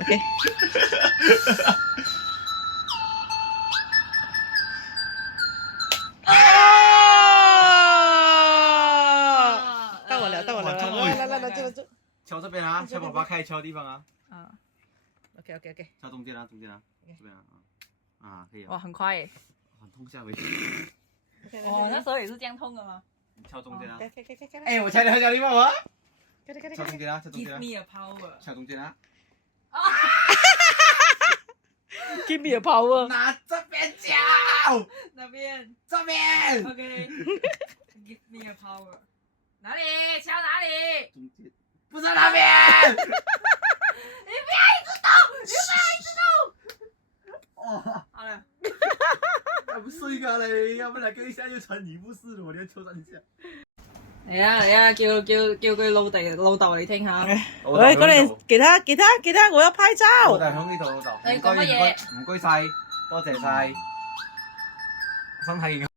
OK。到我了，来，就。敲这边啊，敲爸爸开敲的地方啊。OK。敲中间啊，这边啊。可以啊。哇，很快耶！很痛下回。哦，那时候也是这样痛的吗？你敲中间啊。哎，我敲你地方啊。敲中间啊，敲中间 Give 啊。 me a power。敲中间啊。Give me a power。拿这边敲。那边。这边。OK。Give me a power。哪里？敲哪里？中间。不是那边。你不要一直动！哦，好了。还不睡个嘞？要不然跟一下又传你不是我，你要敲三下。嚟啊！叫佢老豆嚟聽下。喂，過嚟，其他，我要拍照。老豆響呢度，老豆。你講乜嘢？唔該晒，多謝晒。身體健康。